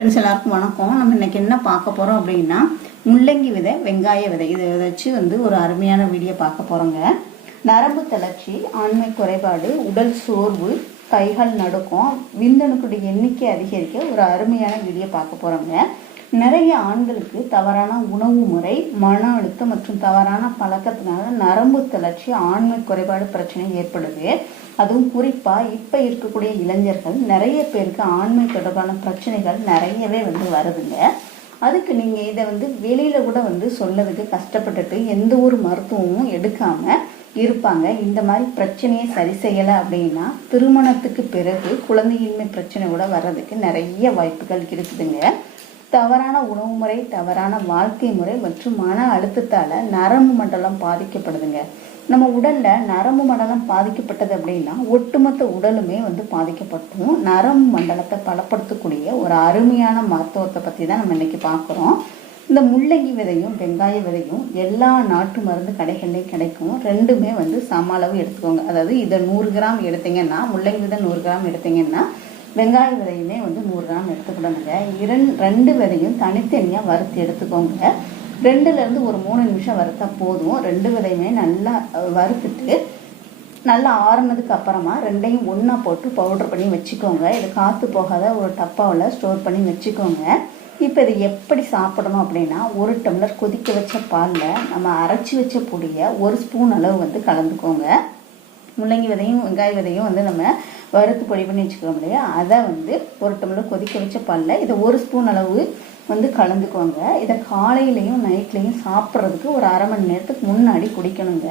Friends எல்லாருக்கும் வணக்கம். நம்ம இன்னைக்கு என்ன பார்க்க போகிறோம் அப்படின்னா முள்ளங்கி விதை வெங்காய விதை. இதை வச்சு வந்து ஒரு அருமையான வீடியோ பார்க்க போகிறோங்க நரம்பு தளர்ச்சி ஆண்மை குறைபாடு உடல் சோர்வு கைகள் நடுக்கம் விந்தணுக்களுடைய எண்ணிக்கை அதிகரிக்க ஒரு அருமையான வீடியோ பார்க்க போகிறோங்க நிறைய ஆண்களுக்கு தவறான உணவு முறை மன அழுத்தம் மற்றும் தவறான பழக்கத்தினால நரம்பு தளர்ச்சி ஆண்மை குறைபாடு பிரச்சனை ஏற்படுது. அதுவும் குறிப்பா இப்ப இருக்கக்கூடிய இளைஞர்கள் நிறைய பேருக்கு ஆண்மை தொடர்பான பிரச்சனைகள் நிறையவே வந்து வருதுங்க. அதுக்கு நீங்க இதை வந்து வெளியில கூட வந்து சொல்லதுக்கு கஷ்டப்பட்டுட்டு எந்த ஒரு மருத்துவமும் எடுக்காம இருப்பாங்க. இந்த மாதிரி பிரச்சனையை சரி செய்யலை அப்படின்னா திருமணத்துக்கு பிறகு குழந்தையின்மை பிரச்சனை கூட வர்றதுக்கு நிறைய வாய்ப்புகள் இருக்குதுங்க. தவறான உணவு முறை தவறான வாழ்க்கை முறை மற்றும் மன அழுத்தத்தால் நரம்பு மண்டலம் பாதிக்கப்படுதுங்க. நம்ம உடலில் நரம்பு மண்டலம் பாதிக்கப்பட்டது அப்படின்னா ஒட்டுமொத்த உடலுமே வந்து பாதிக்கப்பட்டும் நரம்பு மண்டலத்தை பலப்படுத்தக்கூடிய ஒரு அருமையான மருத்துவத்தை பற்றி தான் நம்ம இன்றைக்கி பார்க்குறோம். இந்த முள்ளங்கி விதையும் வெங்காய விதையும் எல்லா நாட்டு மருந்து கடைகள்லையும் கிடைக்கும். ரெண்டுமே வந்து சம அளவு எடுத்துக்கோங்க. அதாவது இதை நூறு கிராம் எடுத்தீங்கன்னா முள்ளங்கி விதை நூறு கிராம் எடுத்தீங்கன்னா வெங்காய விதையுமே வந்து நூறு கிராம் எடுத்துக்கிடணுங்க இரண் ரெண்டு விதையும் தனித்தனியாக வறுத்து எடுத்துக்கோங்க. ரெண்டுலேருந்து ஒரு மூணு நிமிஷம் வறுத்தா போதும். ரெண்டு விதையுமே நல்லா வறுத்துட்டு நல்லா ஆறுனதுக்கு அப்புறமா ரெண்டையும் ஒன்றா போட்டு பவுடர் பண்ணி வச்சுக்கோங்க. இது காற்று போகாத ஒரு டப்பாவில் ஸ்டோர் பண்ணி வச்சுக்கோங்க. இப்போ இது எப்படி சாப்பிடணும் அப்படின்னா ஒரு டம்ளர் கொதிக்க வச்ச பாலில் நம்ம அரைச்சி வச்ச பொடியை ஒரு ஸ்பூன் அளவு வந்து கலந்துக்கோங்க. முள்ளங்கி விதையும் வெங்காய விதையும் வந்து நம்ம வறுத்து பொடி பண்ணி வச்சுக்கிறோம் இல்லையா? அதை வந்து ஒரு டம்ளர் கொதிக்க வச்ச பாலில் இதை ஒரு ஸ்பூன் அளவு வந்து கலந்துக்கோங்க. இதை காலையிலையும் நைட்லேயும் சாப்பிட்றதுக்கு ஒரு அரை மணி நேரத்துக்கு முன்னாடி குடிக்கணுங்க.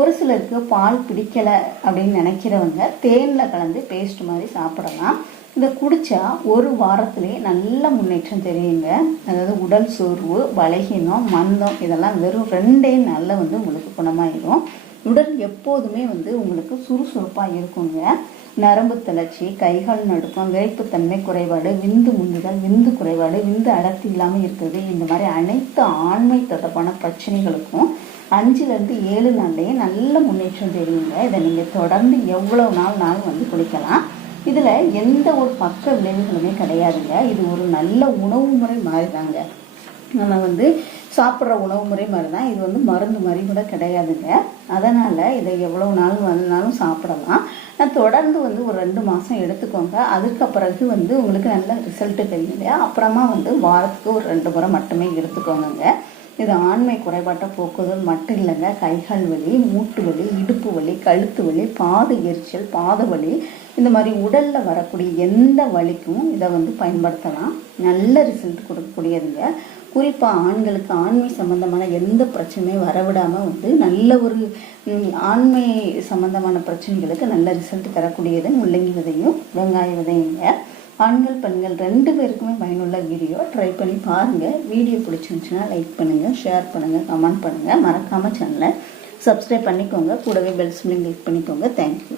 ஒரு சிலருக்கு பால் பிடிக்கலை அப்படின்னு நினைக்கிறவங்க தேனில் கலந்து பேஸ்ட் மாதிரி சாப்பிடலாம். இதை குடித்தா ஒரு வாரத்திலே நல்ல முன்னேற்றம் தெரியுங்க. அதாவது உடல் சோர்வு பலகீனம் மந்தம் இதெல்லாம் வெறும் ரெண்டே நாளில் வந்து உங்களுக்கு குணமாயிடும் உடல் எப்போதுமே வந்து உங்களுக்கு சுறுசுறுப்பாக இருக்குங்க. நரம்பு தளர்ச்சி கைகால் நடுக்கம் விரைப்புத்தன்மை குறைபாடு விந்து முந்துதல் விந்து குறைபாடு விந்து அடர்த்தி இல்லாமல் இருக்கிறது. இந்த மாதிரி அனைத்து ஆண்மை தொடர்பான பிரச்சனைகளுக்கும் அஞ்சுலேருந்து ஏழு நாள்லேயே நல்ல முன்னேற்றம் தெரியுங்க. இதை நீங்கள் தொடர்ந்து எவ்வளோ நாள் நாள் வந்து குடிக்கலாம் இதில் எந்த ஒரு பக்க விளைவுகளுமே கிடையாதுங்க. இது ஒரு நல்ல உணவு முறை மாதிரி தாங்க நம்ம வந்து சாப்பிட்ற உணவு முறை மாதிரி தான் இது வந்து மருந்து மாதிரி கூட கிடையாதுங்க. அதனால் இதை எவ்வளோ நாள் வந்தாலும் சாப்பிடலாம். நான் தொடர்ந்து வந்து ஒரு ரெண்டு மாதம் எடுத்துக்கோங்க. அதுக்கு பிறகு வந்து உங்களுக்கு நல்ல ரிசல்ட்டு தெரியும் இல்லையா அப்புறமா வந்து வாரத்துக்கு ஒரு ரெண்டு முறை மட்டுமே எடுத்துக்கோங்கங்க. இது ஆண்மை குறைபாட்டை போக்குதல் மட்டும் இல்லைங்க. கைகால் வலி மூட்டு வலி இடுப்பு வலி கழுத்து வலி பாத எரிச்சல் பாத வலி இந்த மாதிரி உடலில் வரக்கூடிய எந்த வலிக்கும் இதை வந்து பயன்படுத்தலாம். நல்ல ரிசல்ட் கொடுக்கக்கூடியதுங்க. குறிப்பாக ஆண்களுக்கு ஆண்மை சம்பந்தமான எந்த பிரச்சனையும் வரவிடாமல் வந்து நல்ல ஒரு ஆண்மை சம்பந்தமான பிரச்சனைகளுக்கு நல்ல ரிசல்ட் தரக்கூடியது முள்ளங்கி விதையும் வெங்காய விதையுங்க ஆண்கள் பெண்கள் ரெண்டு பேருக்குமே பயனுள்ள வீடியோ ட்ரை பண்ணி பாருங்கள் வீடியோ பிடிச்சிருந்துச்சுன்னா லைக் பண்ணுங்கள் ஷேர் பண்ணுங்கள் கமெண்ட் பண்ணுங்கள் மறக்காமல் சேனலை சப்ஸ்கிரைப் பண்ணிக்கோங்க. கூடவே பெல் சிம்லையும் கிளிக் பண்ணிக்கோங்க. Thank you